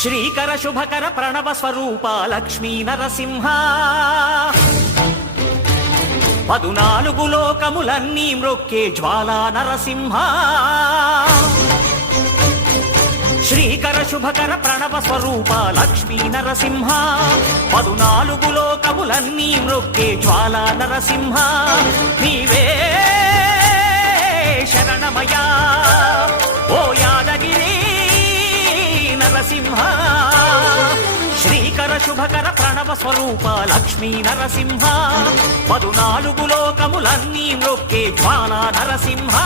శ్రీకర శుభకర ప్రణవ స్వరూప లక్ష్మీ నరసింహ 14 లోకములన్నీ మ్రొక్కే జ్వాలా నరసింహ శ్రీకర శుభకర ప్రణవ స్వరూప లక్ష్మీ నరసింహ 14 లోకములన్నీ మ్రొక్కే జ్వాలా నరసింహ నీవే శరణమయా ఓ యాదగిరి నరసింహ శ్రీకర శుభకర ప్రణవ స్వరూప లక్ష్మీ నరసింహ 14 లోకములన్నీ మ్రొక్కే జ్వాలా నరసింహ